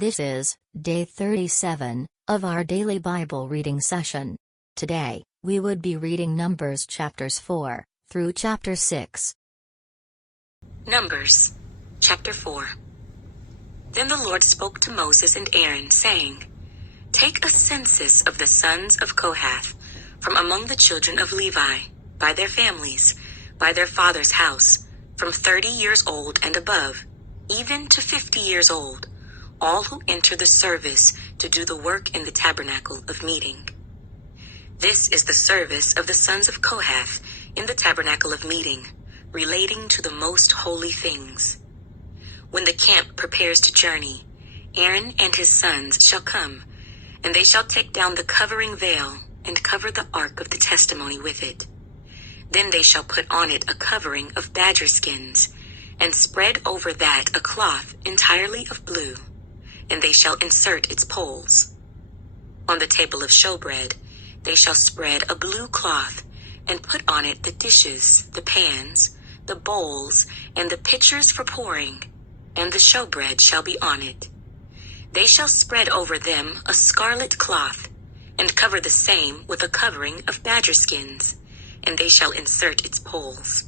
This is day 37 of our daily Bible reading session. Today, we would be reading Numbers chapters 4 through chapter 6. Numbers, chapter 4. Then the Lord spoke to Moses and Aaron, saying, Take a census of the sons of Kohath from among the children of Levi, by their families, by their father's house, from 30 years old and above, even to 50 years old, all who enter the service to do the work in the tabernacle of meeting. This is the service of the sons of Kohath in the tabernacle of meeting, relating to the most holy things. When the camp prepares to journey, Aaron and his sons shall come, and they shall take down the covering veil and cover the ark of the testimony with it. Then they shall put on it a covering of badger skins, and spread over that a cloth entirely of blue, and they shall insert its poles. On the table of showbread they shall spread a blue cloth, and put on it the dishes, the pans, the bowls, and the pitchers for pouring, and the showbread shall be on it. They shall spread over them a scarlet cloth, and cover the same with a covering of badger skins, and they shall insert its poles.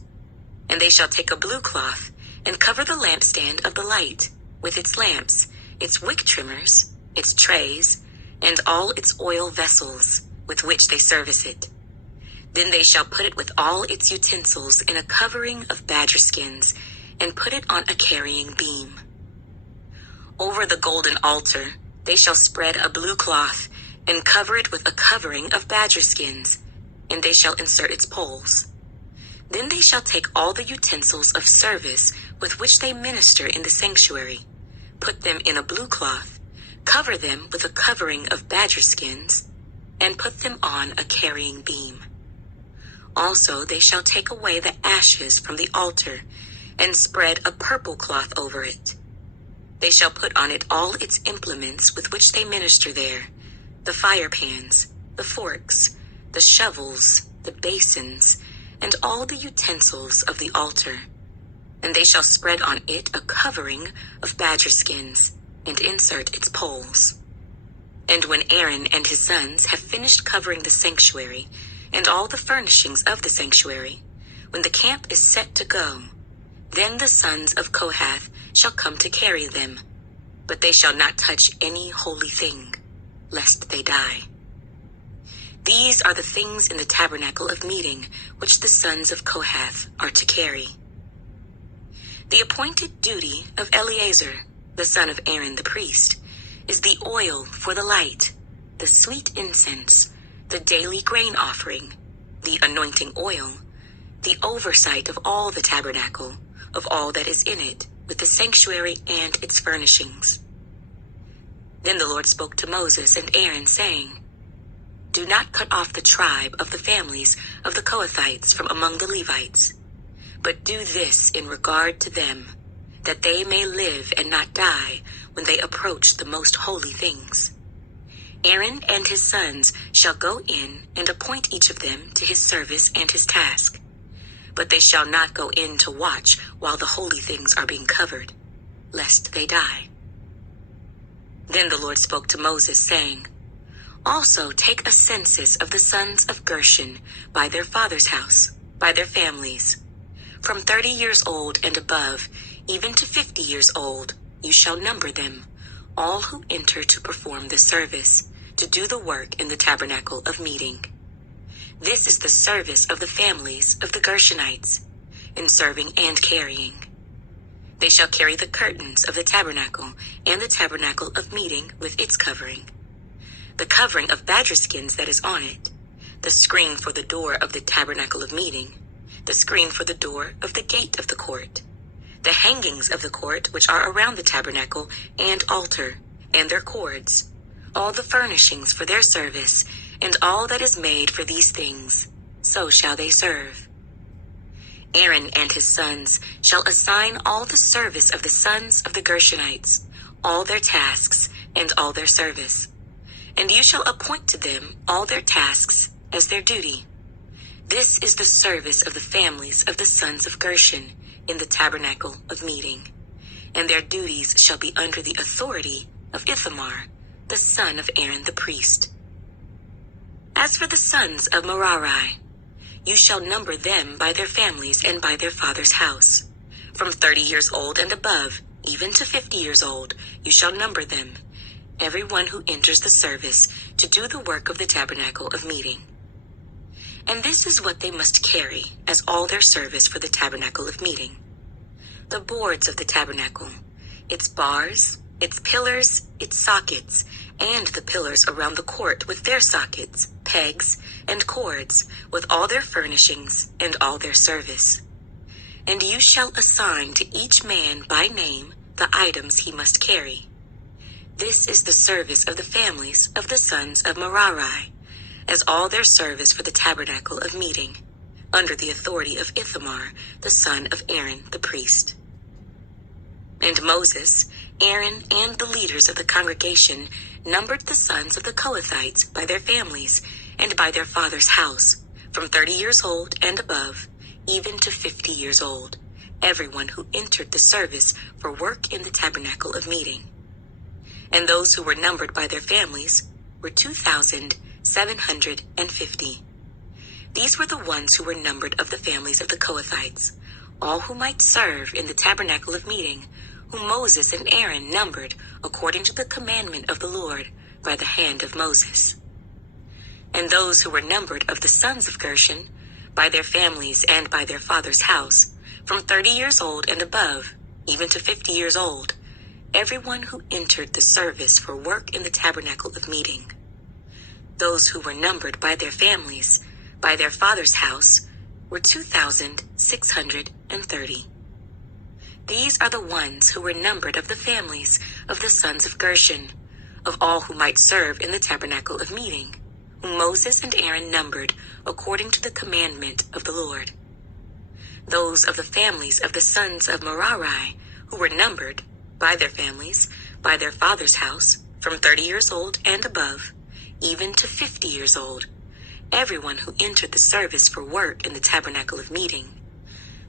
And they shall take a blue cloth, and cover the lampstand of the light, with its lamps, its wick trimmers, its trays, and all its oil vessels, with which they service it. Then they shall put it with all its utensils in a covering of badger skins, and put it on a carrying beam. Over the golden altar they shall spread a blue cloth, and cover it with a covering of badger skins, and they shall insert its poles. Then they shall take all the utensils of service with which they minister in the sanctuary, put them in a blue cloth, cover them with a covering of badger skins, and put them on a carrying beam. Also they shall take away the ashes from the altar, and spread a purple cloth over it. They shall put on it all its implements with which they minister there, the fire pans, the forks, the shovels, the basins, and all the utensils of the altar. And they shall spread on it a covering of badger skins, and insert its poles. And when Aaron and his sons have finished covering the sanctuary, and all the furnishings of the sanctuary, when the camp is set to go, then the sons of Kohath shall come to carry them, but they shall not touch any holy thing, lest they die. These are the things in the tabernacle of meeting which the sons of Kohath are to carry. The appointed duty of Eleazar, the son of Aaron the priest, is the oil for the light, the sweet incense, the daily grain offering, the anointing oil, the oversight of all the tabernacle, of all that is in it, with the sanctuary and its furnishings. Then the Lord spoke to Moses and Aaron, saying, Do not cut off the tribe of the families of the Kohathites from among the Levites, but do this in regard to them, that they may live and not die when they approach the most holy things. Aaron and his sons shall go in and appoint each of them to his service and his task, but they shall not go in to watch while the holy things are being covered, lest they die. Then the Lord spoke to Moses, saying, Also take a census of the sons of Gershon by their father's house, by their families. From 30 years old and above, even to 50 years old, you shall number them, all who enter to perform the service, to do the work in the tabernacle of meeting. This is the service of the families of the Gershonites, in serving and carrying. They shall carry the curtains of the tabernacle and the tabernacle of meeting with its covering, the covering of badger skins that is on it, the screen for the door of the tabernacle of meeting, the screen for the door of the gate of the court, the hangings of the court which are around the tabernacle and altar, and their cords, all the furnishings for their service, and all that is made for these things, so shall they serve. Aaron and his sons shall assign all the service of the sons of the Gershonites, all their tasks, and all their service. And you shall appoint to them all their tasks as their duty. This is the service of the families of the sons of Gershon in the tabernacle of meeting, and their duties shall be under the authority of Ithamar, the son of Aaron the priest. As for the sons of Merari, you shall number them by their families and by their father's house. From 30 years old and above, even to 50 years old, you shall number them, every one who enters the service to do the work of the tabernacle of meeting. And this is what they must carry as all their service for the tabernacle of meeting: the boards of the tabernacle, its bars, its pillars, its sockets, and the pillars around the court with their sockets, pegs, and cords, with all their furnishings and all their service. And you shall assign to each man by name the items he must carry. This is the service of the families of the sons of Merari, as all their service for the tabernacle of meeting, under the authority of Ithamar, the son of Aaron the priest. And Moses, Aaron, and the leaders of the congregation numbered the sons of the Kohathites by their families and by their father's house, from 30 years old and above, even to 50 years old, everyone who entered the service for work in the tabernacle of meeting. And those who were numbered by their families were 2,750. These were the ones who were numbered of the families of the Kohathites, all who might serve in the tabernacle of meeting, whom Moses and Aaron numbered according to the commandment of the Lord by the hand of Moses. And those who were numbered of the sons of Gershon, by their families and by their father's house, from 30 years old and above, even to 50 years old, everyone who entered the service for work in the tabernacle of meeting. Those who were numbered by their families, by their father's house, were 2,630. These are the ones who were numbered of the families of the sons of Gershon, of all who might serve in the tabernacle of meeting, whom Moses and Aaron numbered according to the commandment of the Lord. Those of the families of the sons of Merari, who were numbered, by their families, by their father's house, from 30 years old and above, even to 50 years old, everyone who entered the service for work in the tabernacle of meeting.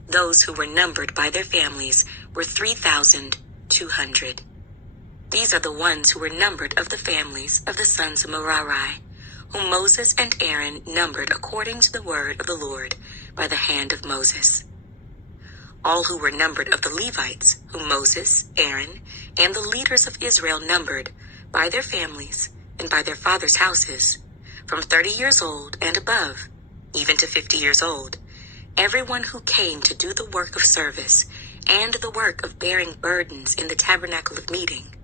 Those who were numbered by their families were 3,200. These are the ones who were numbered of the families of the sons of Merari, whom Moses and Aaron numbered according to the word of the Lord by the hand of Moses. All who were numbered of the Levites, whom Moses, Aaron, and the leaders of Israel numbered by their families and by their fathers' houses, from 30 years old and above, even to 50 years old, everyone who came to do the work of service and the work of bearing burdens in the tabernacle of meeting,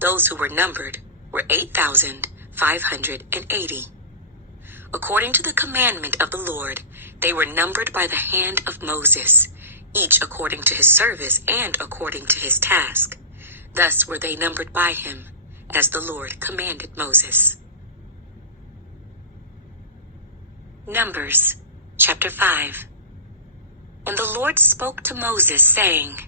those who were numbered were 8,580. According to the commandment of the Lord, they were numbered by the hand of Moses, each according to his service and according to his task. Thus were they numbered by him, as the Lord commanded Moses. Numbers, chapter 5. And the Lord spoke to Moses, saying,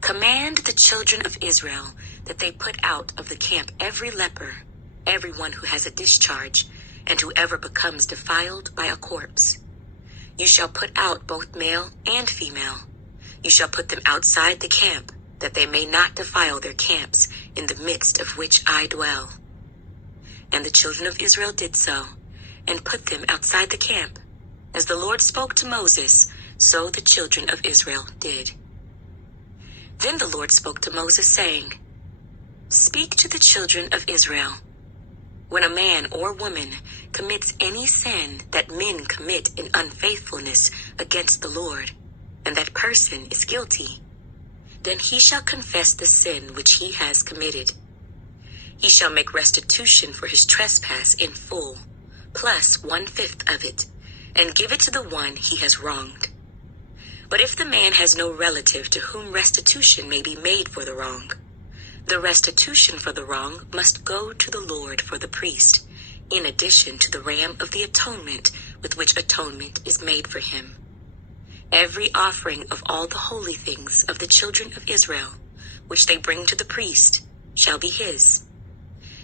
Command the children of Israel that they put out of the camp every leper, everyone who has a discharge, and whoever becomes defiled by a corpse. You shall put out both male and female. You shall put them outside the camp, that they may not defile their camps, in the midst of which I dwell. And the children of Israel did so, and put them outside the camp. As the Lord spoke to Moses, so the children of Israel did. Then the Lord spoke to Moses, saying, Speak to the children of Israel. When a man or woman commits any sin that men commit in unfaithfulness against the Lord, and that person is guilty, then he shall confess the sin which he has committed. He shall make restitution for his trespass in full, plus 1/5 of it, and give it to the one he has wronged. But if the man has no relative to whom restitution may be made for the wrong, the restitution for the wrong must go to the Lord for the priest, in addition to the ram of the atonement with which atonement is made for him. Every offering of all the holy things of the children of Israel, which they bring to the priest, shall be his.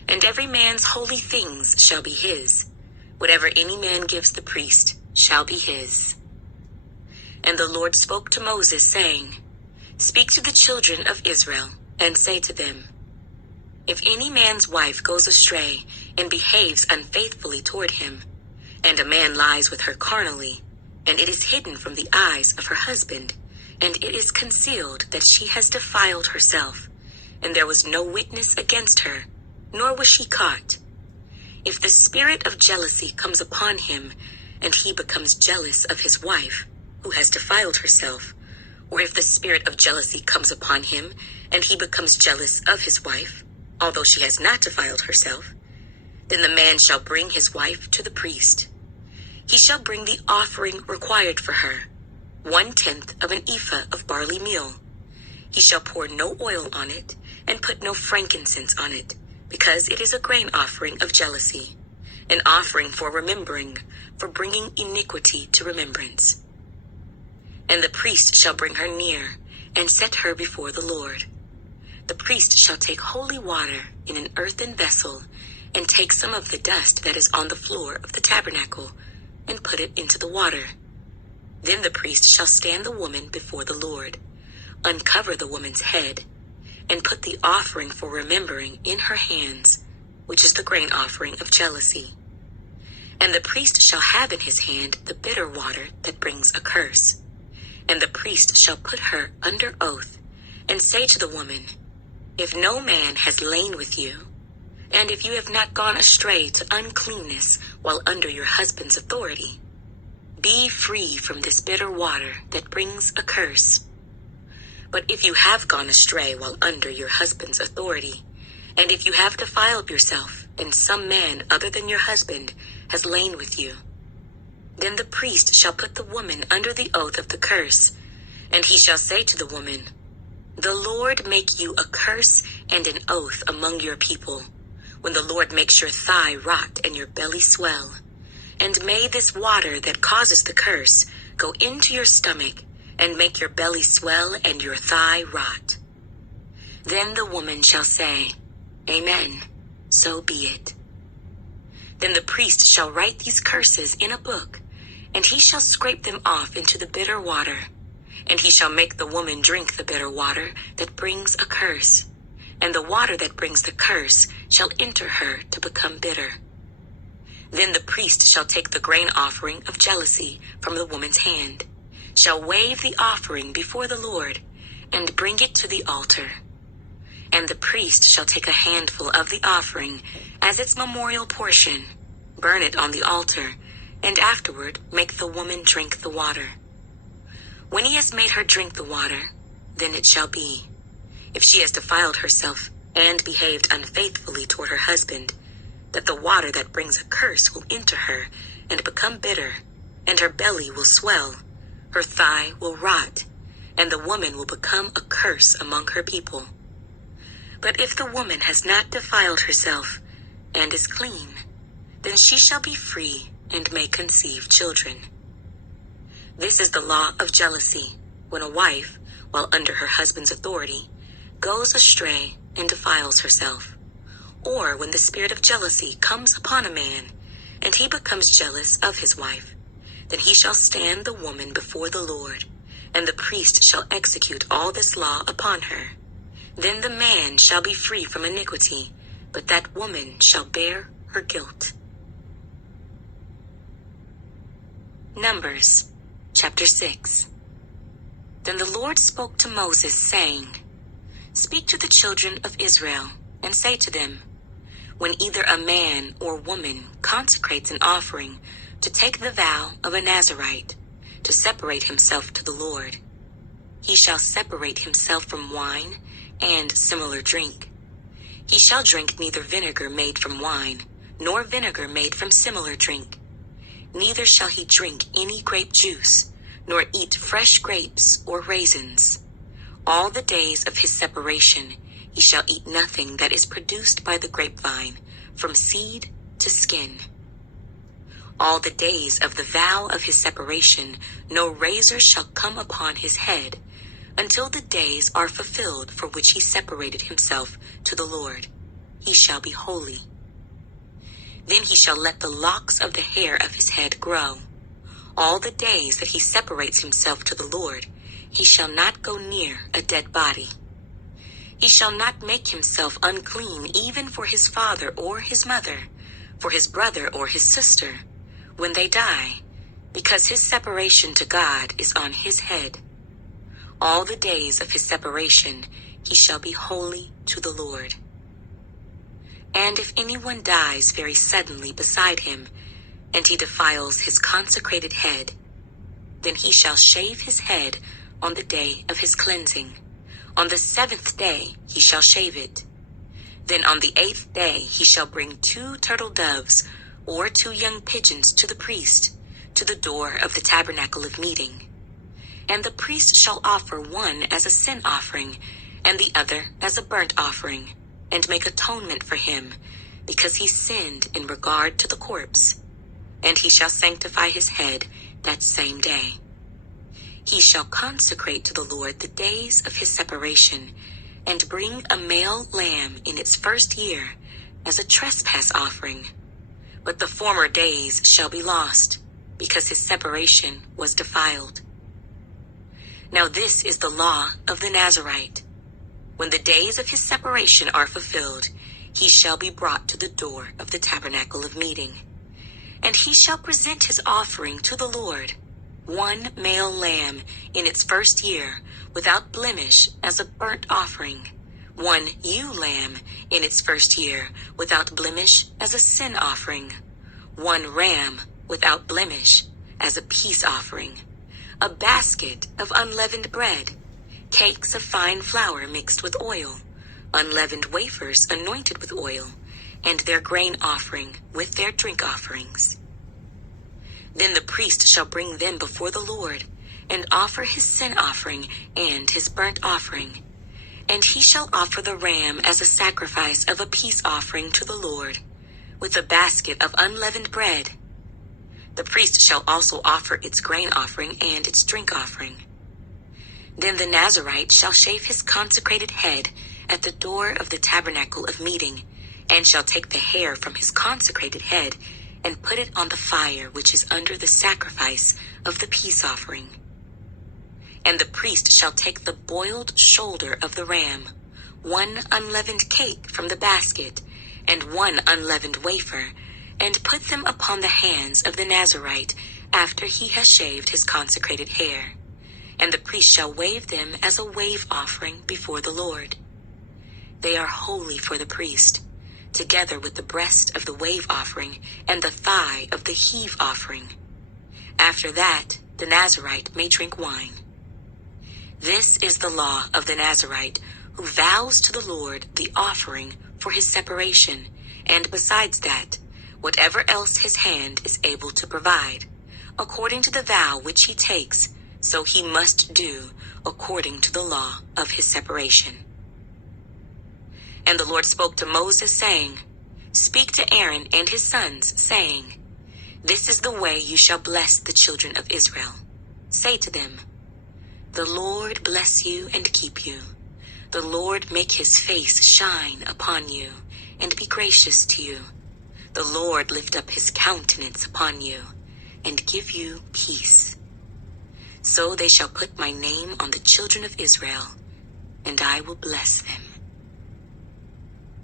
And every man's holy things shall be his. Whatever any man gives the priest shall be his. And the Lord spoke to Moses, saying, Speak to the children of Israel, and say to them, If any man's wife goes astray and behaves unfaithfully toward him, and a man lies with her carnally, and it is hidden from the eyes of her husband, and it is concealed that she has defiled herself, and there was no witness against her, nor was she caught. If the spirit of jealousy comes upon him, and he becomes jealous of his wife, who has defiled herself, or if the spirit of jealousy comes upon him, and he becomes jealous of his wife, although she has not defiled herself, then the man shall bring his wife to the priest. He shall bring the offering required for her, 1/10 of an ephah of barley meal. He shall pour no oil on it, and put no frankincense on it, because it is a grain offering of jealousy, an offering for remembering, for bringing iniquity to remembrance. And the priest shall bring her near, and set her before the Lord. The priest shall take holy water in an earthen vessel, and take some of the dust that is on the floor of the tabernacle, and put it into the water. Then the priest shall stand the woman before the Lord, uncover the woman's head, and put the offering for remembering in her hands, which is the grain offering of jealousy. And the priest shall have in his hand the bitter water that brings a curse. And the priest shall put her under oath, and say to the woman, If no man has lain with you, and if you have not gone astray to uncleanness while under your husband's authority, be free from this bitter water that brings a curse. But if you have gone astray while under your husband's authority, and if you have defiled yourself, and some man other than your husband has lain with you, then the priest shall put the woman under the oath of the curse, and he shall say to the woman, The Lord make you a curse and an oath among your people, when the Lord makes your thigh rot and your belly swell. And may this water that causes the curse go into your stomach, and make your belly swell and your thigh rot. Then the woman shall say, Amen, so be it. Then the priest shall write these curses in a book, and he shall scrape them off into the bitter water, and he shall make the woman drink the bitter water that brings a curse, and the water that brings the curse shall enter her to become bitter. Then the priest shall take the grain offering of jealousy from the woman's hand, shall wave the offering before the Lord, and bring it to the altar. And the priest shall take a handful of the offering as its memorial portion, burn it on the altar, and afterward make the woman drink the water. When he has made her drink the water, then it shall be, if she has defiled herself and behaved unfaithfully toward her husband, that the water that brings a curse will enter her and become bitter, and her belly will swell, her thigh will rot, and the woman will become a curse among her people. But if the woman has not defiled herself and is clean, then she shall be free and may conceive children. This is the law of jealousy, when a wife, while under her husband's authority, goes astray and defiles herself, or when the spirit of jealousy comes upon a man, and he becomes jealous of his wife, then he shall stand the woman before the Lord, and the priest shall execute all this law upon her. Then the man shall be free from iniquity, but that woman shall bear her guilt. Numbers, chapter 6. Then the Lord spoke to Moses, saying, Speak to the children of Israel, and say to them, When either a man or woman consecrates an offering to take the vow of a Nazirite, to separate himself to the Lord, he shall separate himself from wine and similar drink. He shall drink neither vinegar made from wine, nor vinegar made from similar drink. Neither shall he drink any grape juice, nor eat fresh grapes or raisins. All the days of his separation he shall eat nothing that is produced by the grapevine, from seed to skin. All the days of the vow of his separation no razor shall come upon his head, until the days are fulfilled for which he separated himself to the Lord. He shall be holy. Then he shall let the locks of the hair of his head grow. All the days that he separates himself to the Lord, he shall not go near a dead body. He shall not make himself unclean even for his father or his mother, for his brother or his sister, when they die, because his separation to God is on his head. All the days of his separation he shall be holy to the Lord. And if anyone dies very suddenly beside him, and he defiles his consecrated head, then he shall shave his head on the day of his cleansing. On the 7th day he shall shave it. Then on the 8th day he shall bring 2 turtle doves or 2 young pigeons to the priest, to the door of the tabernacle of meeting. And the priest shall offer one as a sin offering, and the other as a burnt offering, and make atonement for him, because he sinned in regard to the corpse. And he shall sanctify his head that same day. He shall consecrate to the Lord the days of his separation, and bring a male lamb in its 1st year as a trespass offering. But the former days shall be lost, because his separation was defiled. Now this is the law of the Nazirite. When the days of his separation are fulfilled, he shall be brought to the door of the tabernacle of meeting. And he shall present his offering to the Lord, 1 male lamb in its 1st year, without blemish, as a burnt offering, 1 ewe lamb in its 1st year, without blemish, as a sin offering, 1 ram without blemish, as a peace offering, a basket of unleavened bread, cakes of fine flour mixed with oil, unleavened wafers anointed with oil, and their grain offering with their drink offerings. Then the priest shall bring them before the Lord, and offer his sin offering and his burnt offering. And he shall offer the ram as a sacrifice of a peace offering to the Lord, with a basket of unleavened bread. The priest shall also offer its grain offering and its drink offering. Then the Nazirite shall shave his consecrated head at the door of the tabernacle of meeting, and shall take the hair from his consecrated head, and put it on the fire which is under the sacrifice of the peace offering. And the priest shall take the boiled shoulder of the ram, 1 unleavened cake from the basket, and 1 unleavened wafer, and put them upon the hands of the Nazirite after he has shaved his consecrated hair. And the priest shall wave them as a wave offering before the Lord. They are holy for the priest, together with the breast of the wave offering and the thigh of the heave offering. After that, the Nazirite may drink wine. This is the law of the Nazirite, who vows to the Lord the offering for his separation, and besides that, whatever else his hand is able to provide, according to the vow which he takes, so he must do according to the law of his separation. And the Lord spoke to Moses, saying, Speak to Aaron and his sons, saying, This is the way you shall bless the children of Israel. Say to them, The Lord bless you and keep you. The Lord make his face shine upon you, and be gracious to you. The Lord lift up his countenance upon you, and give you peace. So they shall put my name on the children of Israel, and I will bless them.